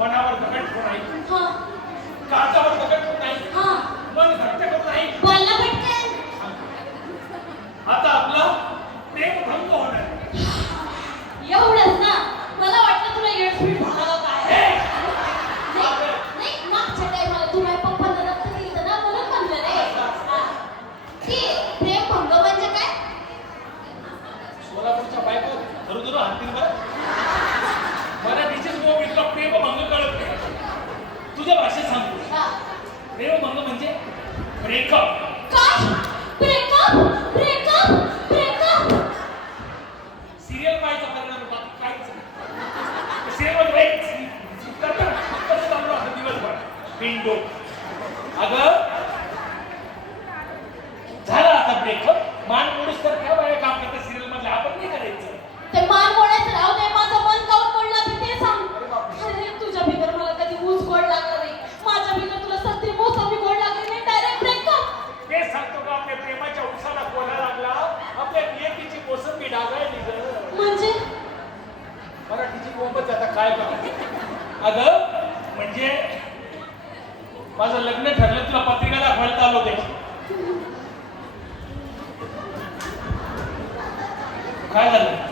मनावर दगड ठेवून नाही, हां काचावर दगड ठेवून नाही, हां मन घट्ट करून नाही. बोलला पटकन. आता आपला प्रेम भंग होणार. एवढंच ना? मला वाटलं तुला येडफीड झाला का काय. नाही मागच्या टायमाला तू माझ्या पप्पांना रक्त दिलं ना म्हणून म्हणलं रे. की प्रेम भंग म्हणजे काय? सोलापूरच्या बायको धरू धरू हाणतील बरं. मराठीचीच गो इतका प्रेम भंग कळत नाही. तुझ्या भाषेत सांगतो. हां प्रेम भंग म्हणजे ब्रेकअप. काय? Breakup breakup breakup. सिरियल पाहायचा करणार बाकी काहीच नाही. सिरियल मध्ये करणार कसं चालू असं दिवसभर बिंडो. अगं झाला आता ब्रेकअप. मान मोडूस तर काय बाय काम करता सिरियल मधले आपण नाही करायचं. ते मान मोडायचं राहू दे. माझं मन काऊन मोडलं ते सांग. अरे तुझ्या भीतर मला कधी ऊस गोड लागला नाही. माझ्या भीतर तुला सत्री मोसंबी गोड लागली नाही. Direct breakup. ते सांगतो का आपल्या प्रेमाच्या उसाला कोला लागला. आपल्या नियतीची मोसंबी डागायली ग. म्हणजे मराठीची बोंबच आता काय करायचं. अगं म्हणजे माझं लग्न ठरलं तुला पत्रिका दाखवायला चालू होते. काय झालं?